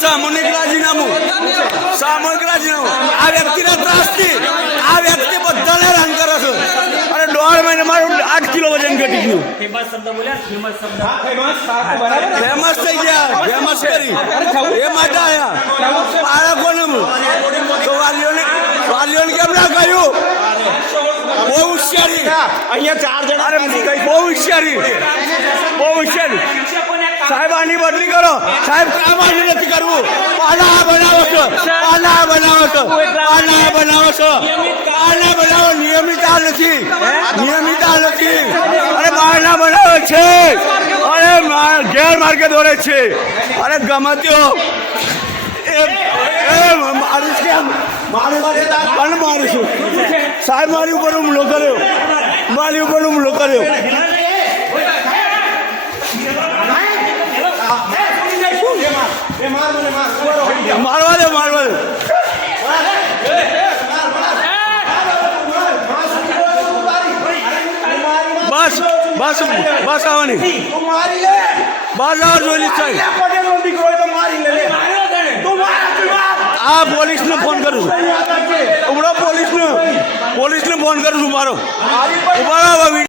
સામૂહિક રાજીનામું આ વ્યક્તિના ત્રાસથી આ વ્યક્તિ બધાને હેરાન કરે છે અને 1.5 મહિને મારું 8 કિલો વજન ઘટી ગયું. ફેમસ થઈ ગયા, ફેમસ કરી એ માટે આયા બાળકોને તો વાલીઓને કેમ ના કહ્યું? બહુ હોશિયારી અહીંયા 4 જણા બહુ હોશિયારી સાહેબ. આની બદલી કરો સાહેબ, કામ આની નથી કરવું. પાના બનાવો છો, નિયમિત નથી અરે પાના બનાવે છે અરે ગેર માર્ગે દોરે છે અરે ગમે ત્યો મારીશ કેમ મારીશું સાહેબ. મારી ઉપર હુમલો કર્યો મારવા દે બસ આવવાની બસ આવો જોઈ આ પોલીસને ફોન કરું છું, પોલીસને ફોન કરું છું મારો.